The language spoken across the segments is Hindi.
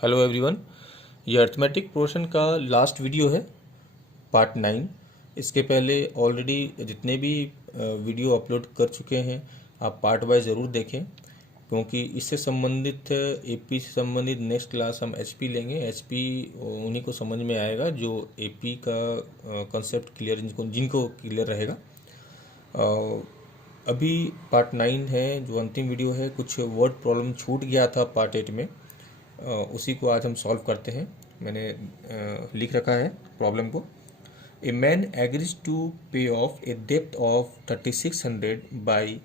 Hello everyone. ये अर्थमेटिक पोर्शन का लास्ट वीडियो है, पार्ट 9। इसके पहले ऑलरेडी जितने भी वीडियो अपलोड कर चुके हैं, आप पार्ट वाइज ज़रूर देखें, क्योंकि इससे संबंधित एपी से संबंधित नेक्स्ट क्लास हम एचपी लेंगे। एचपी उन्हीं को समझ में आएगा जो एपी का कंसेप्ट क्लियर, जिनको क्लियर रहेगा। अभी पार्ट 9 है जो अंतिम वीडियो है। कुछ वर्ड प्रॉब्लम छूट गया था पार्ट 8 में, उसी को आज हम सॉल्व करते हैं। मैंने लिख रखा है प्रॉब्लम को। A man agrees to pay off a डेप्ट of 3600 by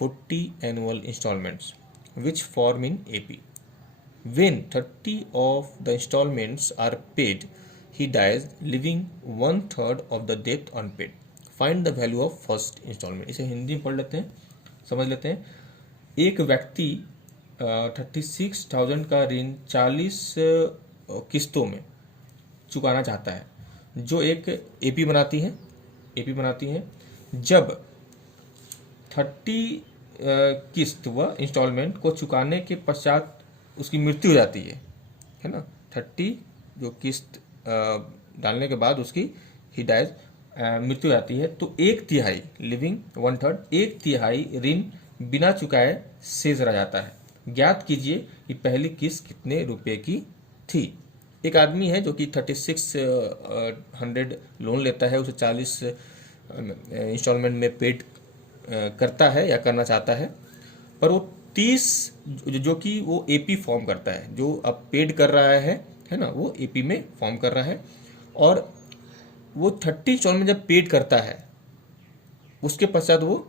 40 annual instalments which form in AP. When 30 of the installments are paid, he dies, leaving one third of the debt unpaid. Find the value of first installment. इसे हिंदी में पढ़ लेते हैं, समझ लेते हैं। एक व्यक्ति 36,000 का ऋण 40 किस्तों में चुकाना चाहता है, जो एक एपी बनाती है। जब 30 किस्त व इंस्टॉलमेंट को चुकाने के पश्चात उसकी मृत्यु हो जाती है ना। 30 जो किस्त डालने के बाद उसकी ही डाइज, मृत्यु हो जाती है, तो एक तिहाई, लिविंग वन थर्ड, एक तिहाई ऋण बिना चुकाए शेष रह जाता है। ज्ञात कीजिए कि पहली किस्त कितने रुपए की थी। एक आदमी है जो कि 3600 लोन लेता है, उसे 40 इंस्टॉलमेंट में पेड करता है या करना चाहता है, पर वो 30 जो कि वो एपी फॉर्म करता है, जो अब पेड कर रहा है ना, वो एपी में फॉर्म कर रहा है। और वो 30 इंस्टॉलमेंट जब पेड करता है, उसके पश्चात वो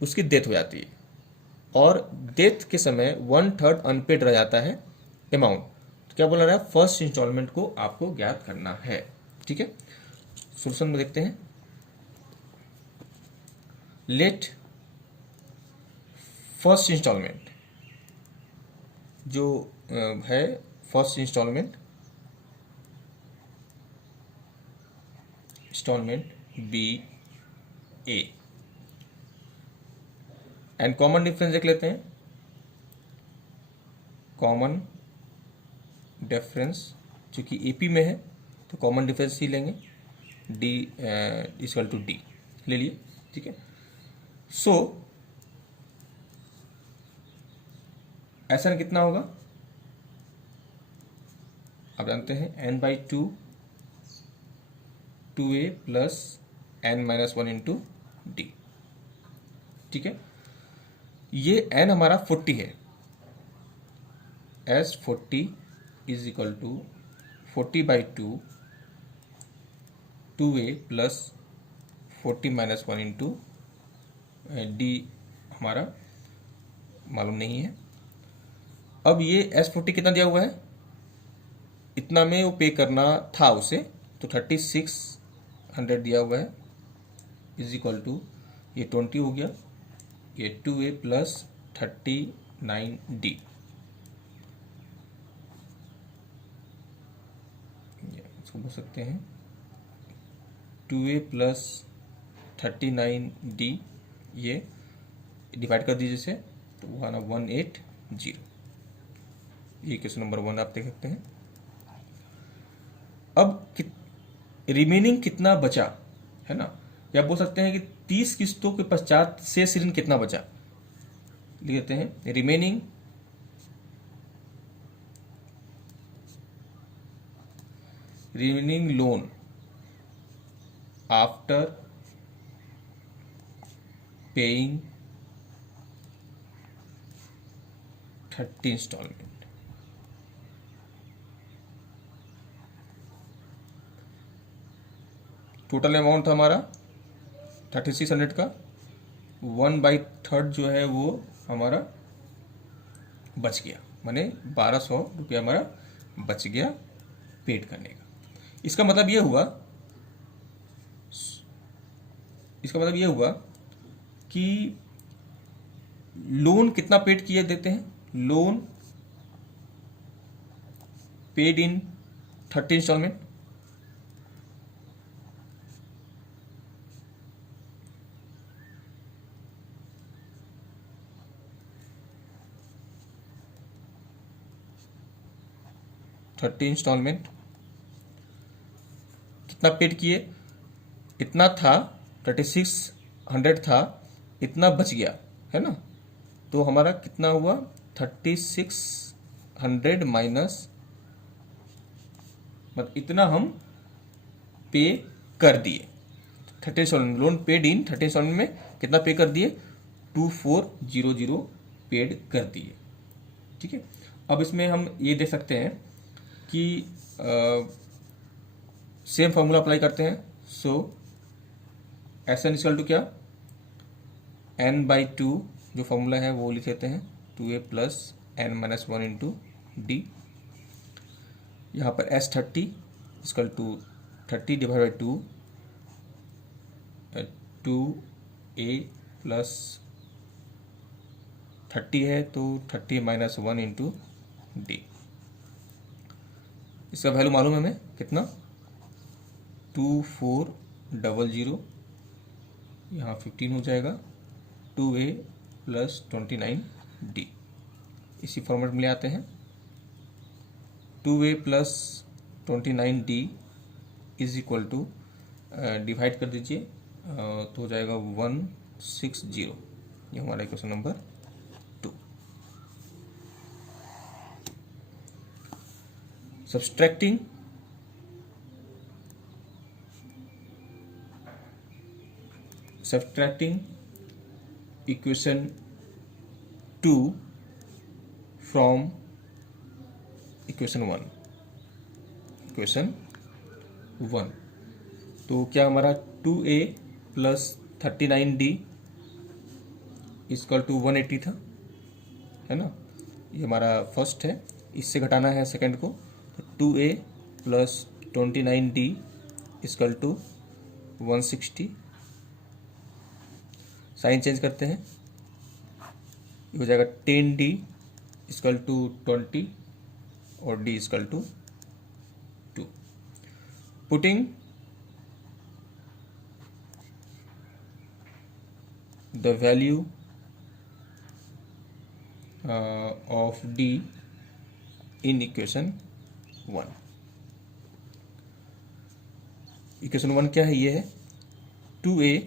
उसकी डेथ हो जाती है, और डेथ के समय वन थर्ड अनपेड रह जाता है अमाउंट। तो क्या बोला रहा है, फर्स्ट इंस्टॉलमेंट को आपको ज्ञात करना है। ठीक है, सोल्यूशन में देखते हैं। लेट फर्स्ट इंस्टॉलमेंट जो है, first instalment be a, and common difference देख लेते हैं। कॉमन डिफरेंस चूंकि एपी में है तो कॉमन डिफरेंस ही लेंगे, डी इक्वल टू डी ले लिए। ठीक है, सो ऐसा कितना होगा, आप जानते हैं n by 2a plus n minus 1 into d. ठीक है, ये n हमारा 40 है, S 40 is equal to 40 by 2a plus 40 minus 1 into d हमारा मालूम नहीं है। अब ये S40 कितना दिया हुआ है, इतना में वो पे करना था उसे, तो 3600 दिया हुआ है, इज इक्वल टू ये 20 हो गया, ये 2a प्लस 39d, इसको बोल सकते हैं 2a प्लस 39d। ये डिवाइड कर दीजिए इसे, तो वो आना 180। ये क्वेश्चन नंबर 1 आप देख सकते हैं। अब रिमेनिंग कितना बचा है ना, या बोल सकते हैं कि 30 किस्तों के पश्चात शेष ऋण कितना बचा, लिख देते हैं। Remaining loan after paying 30 instalment. Total amount था हमारा 3600 का, 1/3 जो है वो हमारा बच गया, माने 1200 रुपया हमारा बच गया पेड करने का। इसका मतलब ये हुआ कि लोन कितना पेड किए देते हैं, loan paid in 30 instalment, 30 instalment. कितना पेड किए, इतना था, 3600 था, इतना बच गया है ना, तो हमारा कितना हुआ 3600 माइनस, मतलब इतना हम पे कर दिए। 30 instalment loan paid in 30 instalment में कितना पे कर दिए, 2400 पेड कर दिए। ठीक है, अब इसमें हम ये देख सकते हैं कि सेम फॉर्मूला अप्लाई करते हैं। सो एस एन इक्वल टू क्या, n/2 जो फॉर्मूला है वो लिख लेते हैं, 2a plus n minus 1 into d. यहाँ पर S30 equal to 30 divide by 2, 2a plus 30 है तो 30 माइनस 1 इंटू डी। इसका वैल्यू मालूम है हमें कितना, 2400, यहाँ 15 हो जाएगा, 2a प्लस 29d। इसी फॉर्मेट में ले आते हैं, 2a plus 29d is equal to, divide कर दीजिए तो हो जाएगा 160। ये हमारा question number 2। Subtracting equation 2 from equation 1। तो क्या हमारा 2a plus 39d equal to 180 था, है ना, ये हमारा फर्स्ट है। इससे घटाना है सेकंड को, तो 2a plus 29d equal to 160। Sign change करते हैं, ये हो जाएगा 10d इक्वल टू 20 और d equal to 2। Putting the value of d in equation 1। Equation 1 क्या है, ये है 2a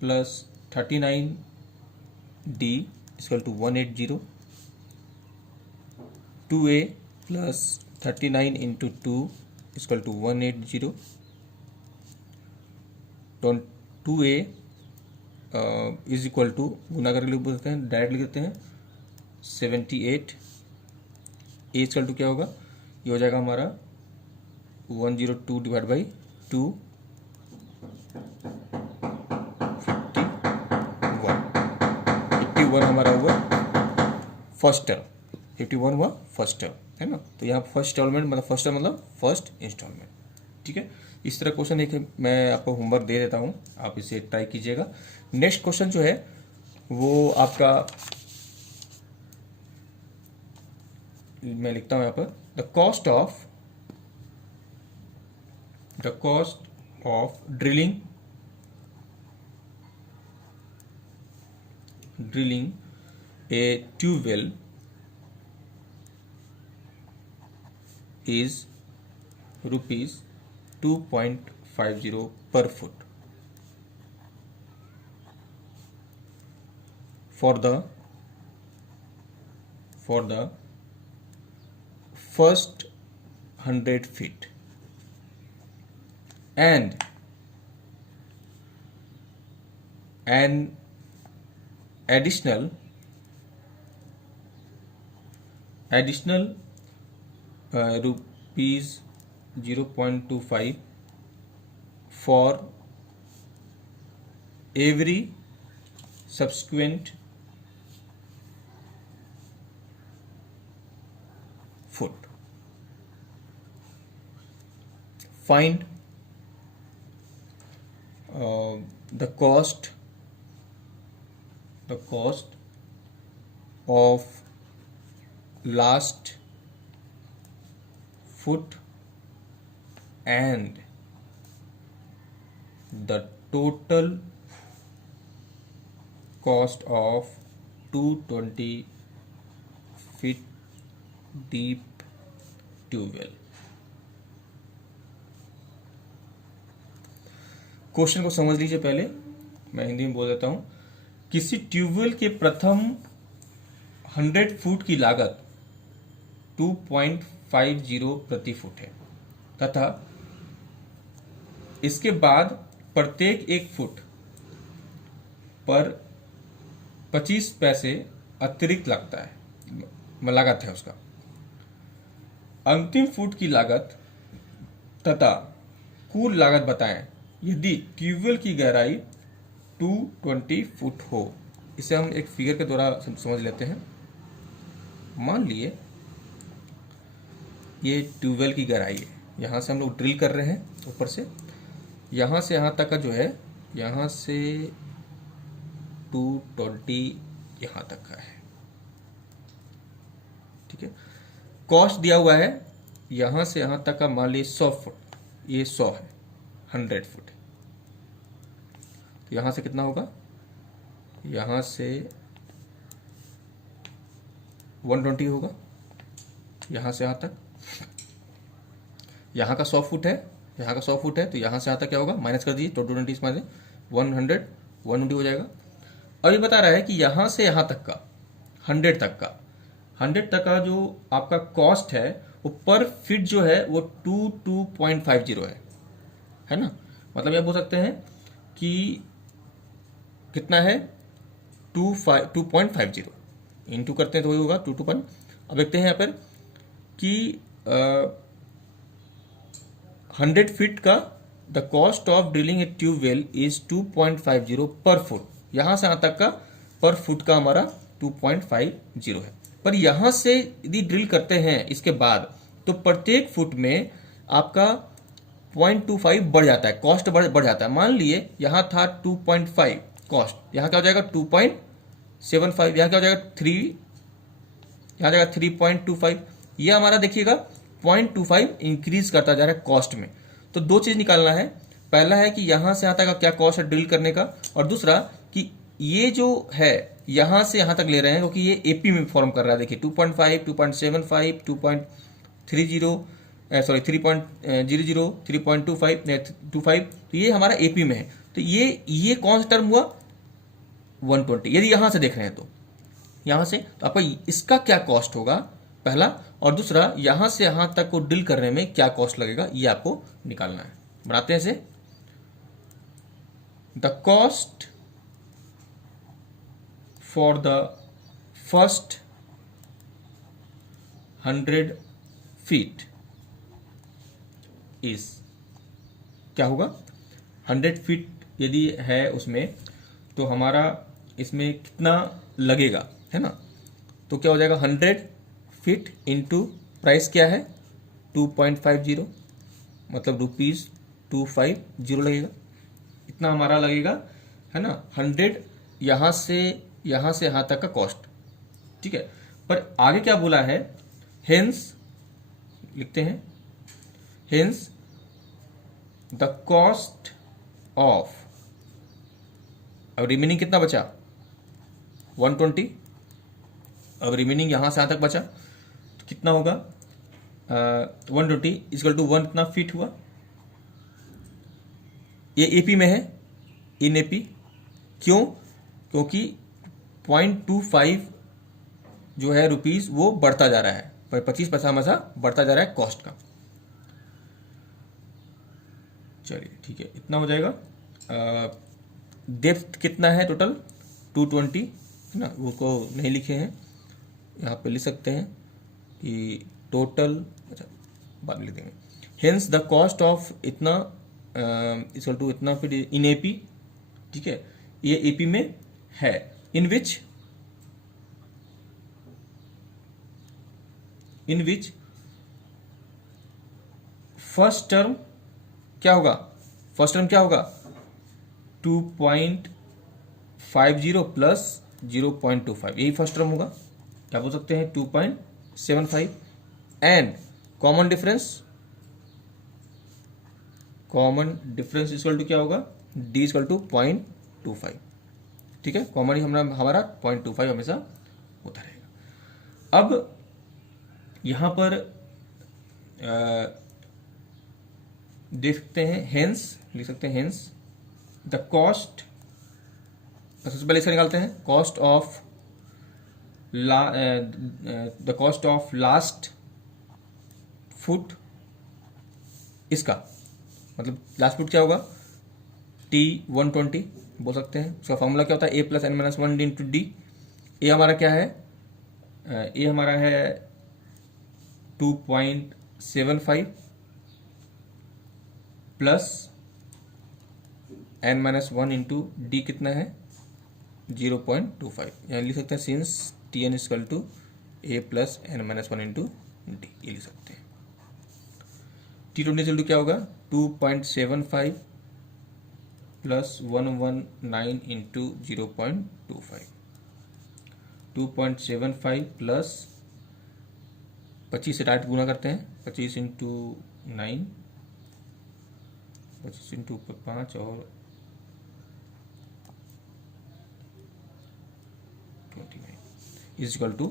plus 39d equal to 180, 2a plus 39 into 2 equal to 180, 2a is equal to, गुना करके लिख देते हैं, डायरेक्ट लिख देते हैं 78। ए इक्वल टू क्या होगा, ये हो जाएगा हमारा 102 डिवाइड बाई 2, 51 हमारा हुआ फर्स्ट टर्म, 51 हुआ फर्स्ट टर्म, है ना। तो यहाँ फर्स्ट इंस्टॉलमेंट मतलब फर्स्ट टर्म मतलब फर्स्ट इंस्टॉलमेंट। ठीक है, इस तरह क्वेश्चन एक मैं आपको होमवर्क दे देता हूँ, आप इसे ट्राई कीजिएगा। नेक्स्ट क्वेश्चन जो है वो आपका, मैं लिखता हूँ यहाँ पर, the cost of drilling a tube well is rupees 2.50 per foot for the first 100 feet, and an additional rupees 0.25 for every subsequent foot. Find the cost of last foot and the total cost of 220 feet deep tubewell. Question को समझ लीजिए, पहले मैं हिंदी में बोल देता हूं। किसी ट्यूबवेल के प्रथम 100 फुट की लागत 2.50 प्रति फुट है तथा इसके बाद प्रत्येक 1 फुट पर 25 पैसे अतिरिक्त लगता है, लागत है उसका। अंतिम फुट की लागत तथा कुल लागत बताएं यदि ट्यूबवेल की गहराई 220 फुट हो। इसे हम एक फिगर के द्वारा समझ लेते हैं। मान लिए ये ट्यूबवेल की गहराई है, यहाँ से हम लोग ड्रिल कर रहे हैं ऊपर से, यहाँ से यहाँ तक का जो है, यहाँ से 220 यहाँ तक का है, ठीक है। कॉस्ट दिया हुआ है यहाँ से यहाँ तक का, मान लीजिए 100 फुट, ये 100 है, 100 फुट। तो यहाँ से कितना होगा, यहाँ से 120 होगा, यहाँ से यहाँ तक। यहाँ का 100 फुट है, यहाँ का 100 फुट है, तो यहाँ से यहाँ तक क्या होगा, माइनस कर दीजिए, 220 माइनस 100, 120 हो जाएगा। अब ये बता रहा है कि यहाँ से यहाँ तक का 100 तक का जो आपका कॉस्ट है वो पर फीट जो है वो 2.50 है ना। मतलब ये बोल सकते हैं कि कितना है, 2.50 इंटू करते हैं तो वही होगा 2. अब देखते हैं यहाँ पर कि 100 फीट का the cost of drilling a tubewell is 2.50 per foot. यहाँ से यहाँ तक का पर फुट का हमारा 2.50 है। पर यहाँ से यदि ड्रिल करते हैं इसके बाद तो प्रत्येक फुट में आपका 0.25 बढ़ जाता है, कॉस्ट बढ़ जाता है। मान लिए यहाँ था 2.5 कॉस्ट, यहाँ क्या हो जाएगा 2.75, यहाँ क्या हो जाएगा 3, यहाँ जाएगा 3.25। ये हमारा देखिएगा 0.25 इंक्रीज करता जा रहा है कॉस्ट में। तो दो चीज निकालना है, पहला है कि यहाँ से यहाँ तक का क्या कॉस्ट है ड्रिल करने का, और दूसरा कि ये जो है यहाँ से यहाँ तक ले रहे हैं क्योंकि ये एपी में फॉर्म कर रहा है। देखिए 2.5, 2.75, 2.30, सॉरी 3.00, 3.25, तो ये हमारा एपी में है। तो ये कौन सा टर्म हुआ, 120। यदि यहाँ से देख रहे हैं तो यहाँ से तो आपका इसका क्या कॉस्ट होगा पहला, और दूसरा यहाँ से यहाँ तक को ड्रिल करने में क्या कॉस्ट लगेगा, ये आपको निकालना है। बनाते हैं इसे। The cost for the first 100 feet is, क्या होगा, 100 फीट यदि है उसमें तो हमारा इसमें कितना लगेगा, है ना। तो क्या हो जाएगा, 100 फीट इंटू प्राइस क्या है 2.50, मतलब ₹250 लगेगा, इतना हमारा लगेगा, है ना। 100 यहाँ से यहाँ तक का कॉस्ट, ठीक है। पर आगे क्या बोला है, हेंस लिखते हैं, हेंस द कॉस्ट ऑफ, अब रिमेनिंग कितना बचा 120, अब रिमेनिंग यहां से यहां तक बचा तो कितना होगा 120 इक्वल टू 1 कितना फीट हुआ। ये एपी में है, इन एपी, क्यों, क्योंकि 0.25 जो है रुपीस वो बढ़ता जा रहा है, पर 25 पैसा हमेशा बढ़ता जा रहा है कॉस्ट का। चलिए ठीक है, इतना हो जाएगा। डेप्थ कितना है टोटल 220, है ना, उसको नहीं लिखे हैं, यहाँ पे लिख सकते हैं कि टोटल, अच्छा बाद में लिख देंगे। हेंस द कॉस्ट ऑफ इतना इक्वल टू इतना फिर इन एपी, ठीक है, ये एपी में है, इन विच फर्स्ट टर्म क्या होगा, फर्स्ट टर्म क्या होगा 2.50 प्लस 0.25, यही फर्स्ट टर्म होगा, क्या बोल सकते हैं 2.75, and common difference equal to क्या होगा, डी इक्वल टू 0.25, ठीक है। कॉमन ही हमारा 0.25 हमेशा होता रहेगा। अब यहां पर देख सकते हैं, हेंस लिख सकते हैं, हेंस द कॉस्ट, सबसे पहले इसका निकालते हैं, cost of the cost of last foot, इसका मतलब लास्ट फुट क्या होगा, T120 बोल सकते हैं। उसका फॉर्मूला क्या होता है, A+n-1 इंटू डी। ए हमारा क्या है, ए हमारा है 2.75 प्लस n-1 इंटू डी कितना है 0.25, यहाँ लिख सकते हैं since Tn equal to A+n-1 into d, ये लिख सकते हैं। T20 क्या होगा 2.75 प्लस 119 इंटू 0.25, 2.75 प्लस 25 से डायरेक्ट गुना करते हैं, 25 इंटू 9, 25 इंटू 5 और 29 इज इक्वल टू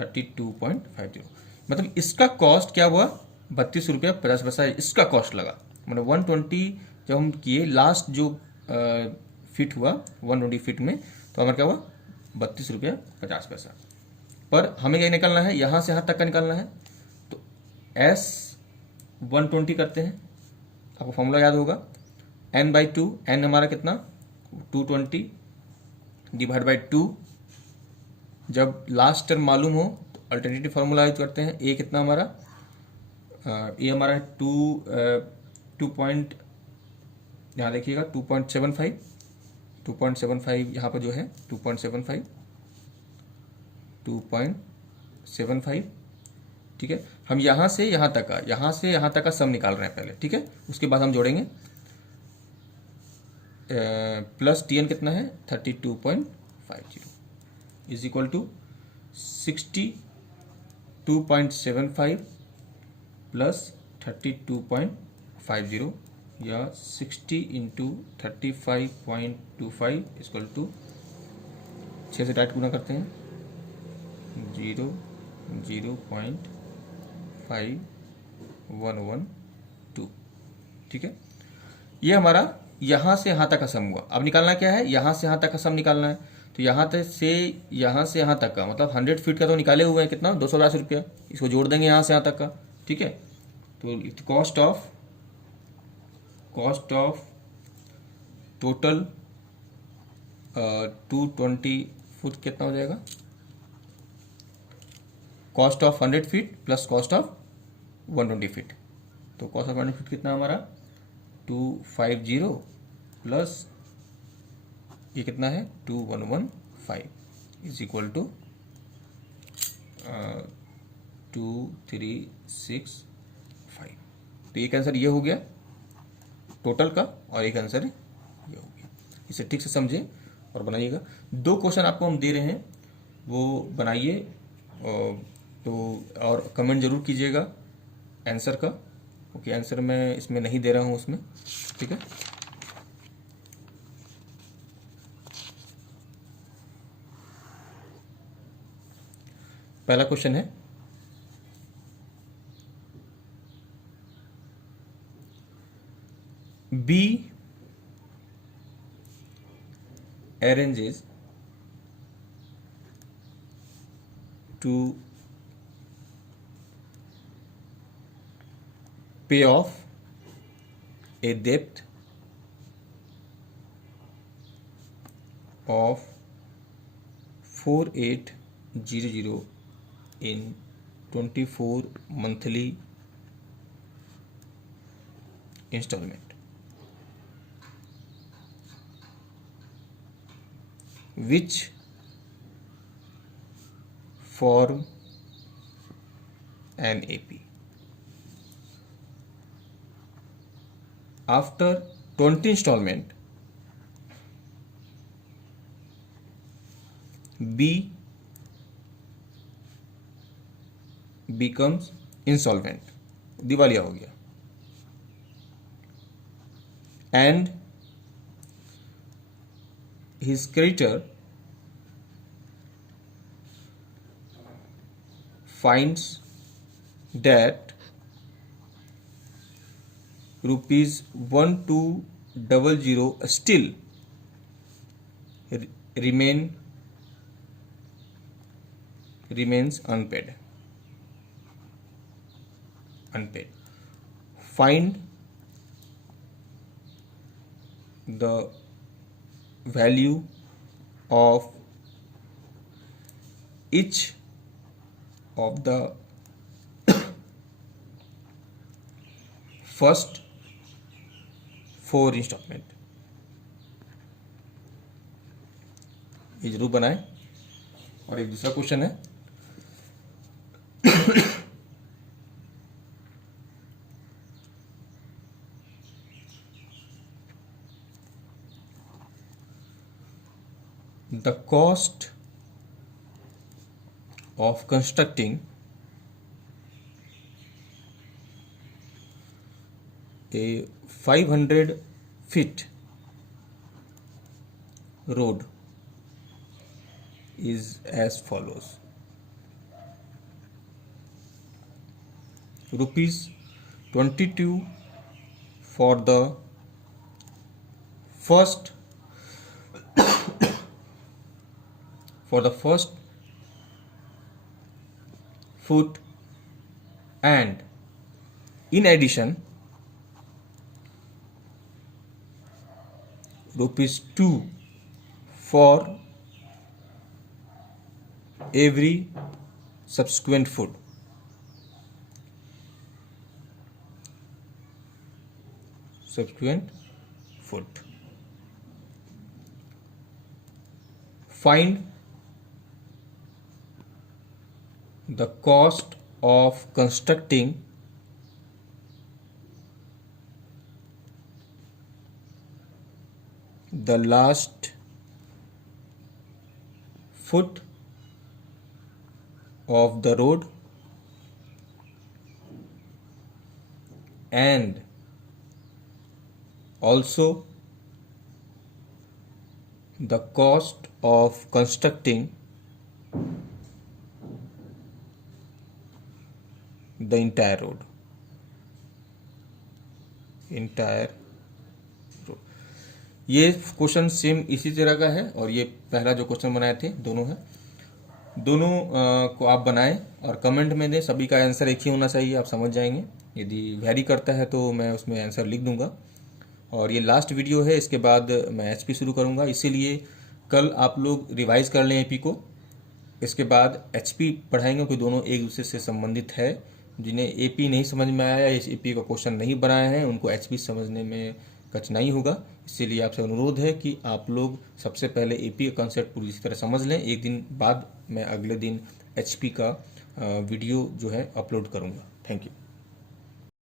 32.50। मतलब इसका कॉस्ट क्या हुआ 32 रुपया 50 पैसा, इसका कॉस्ट लगा। मतलब 120 जब हम किए लास्ट जो फिट हुआ 120 फिट में, तो हमारा क्या हुआ 32 रुपया 50 पैसा। पर हमें क्या निकालना है, यहाँ से यहाँ तक का निकालना है, तो S120 करते हैं, आपको फॉर्मूला याद होगा n/2, n हमारा कितना 220 डिवाइड बाई 2। जब लास्ट टर्म मालूम हो तो अल्टरनेटिव फार्मूला यूज करते हैं। ए कितना हमारा, ए हमारा है 2 पॉइंट, यहाँ देखिएगा 2.75 यहाँ पर जो है 2.75, ठीक है। हम यहाँ से यहाँ तक का सम निकाल रहे हैं पहले, ठीक है। उसके बाद हम जोड़ेंगे प्लस Tn कितना है 32.50 इज इक्वल टू 62.75 प्लस 32.50 या 60 इंटू 35.25 इक्वल टू 6 से डायरेक्ट गुना करते हैं 0.5112, ठीक है। ये हमारा यहाँ से यहाँ तक का सम हुआ। अब निकालना क्या है, यहाँ से यहाँ तक का सम निकालना है। तो यहाँ से यहाँ तक का मतलब 100 फीट का तो निकाले हुए हैं कितना 280 रुपया, इसको जोड़ देंगे यहाँ से यहाँ तक का, ठीक है। तो कॉस्ट ऑफ टोटल 220 फुट कितना हो जाएगा, cost of 100 feet plus cost of 120 feet. तो कॉस्ट ऑफ 100 फीट कितना हमारा 250 प्लस ये कितना है 2115 इज इक्वल टू 2365। तो एक आंसर ये हो गया टोटल का और एक आंसर ये हो गया। इसे ठीक से समझे और बनाइएगा। 2 क्वेश्चन आपको हम दे रहे हैं, वो बनाइए तो और कमेंट जरूर कीजिएगा आंसर का, क्योंकि आंसर मैं इसमें नहीं दे रहा हूँ उसमें, ठीक है। पहला क्वेश्चन है B arranges to pay off a debt of 4800 in 24 monthly installment, which form an AP. After 20 installment, B becomes insolvent, दिवालिया हो गया, and his creditor finds that ₹1200 still remains unpaid. Find the value of each of the first 4 instalment. ये जरूर बनाएं। और एक दूसरा क्वेश्चन है, the cost of constructing a 500 feet road is as follows: ₹22 for the first foot, and in addition ₹2 for every subsequent foot. Find the cost of constructing the last foot of the road and also the cost of constructing the entire road. ये क्वेश्चन सेम इसी तरह का है और ये पहला जो क्वेश्चन बनाए थे दोनों है। दोनों को आप बनाएं और कमेंट में दें। सभी का आंसर एक ही होना चाहिए, आप समझ जाएंगे। यदि वेरी करता है तो मैं उसमें आंसर लिख दूंगा। और ये लास्ट वीडियो है, इसके बाद मैं एचपी शुरू करूंगा, इसीलिए कल आप लोग रिवाइज कर लें एपी को। इसके बाद एचपी पढ़ाएंगे क्योंकि दोनों एक दूसरे से संबंधित है। जिन्हें एपी नहीं समझ में आया, इस एपी का क्वेश्चन नहीं बनाया है, उनको एचपी समझने में कठिनाई होगा। इसीलिए आपसे अनुरोध है कि आप लोग सबसे पहले एपी का कॉन्सेप्ट पूरी तरह समझ लें। एक दिन बाद मैं अगले दिन एचपी का वीडियो जो है अपलोड करूँगा। Thank you.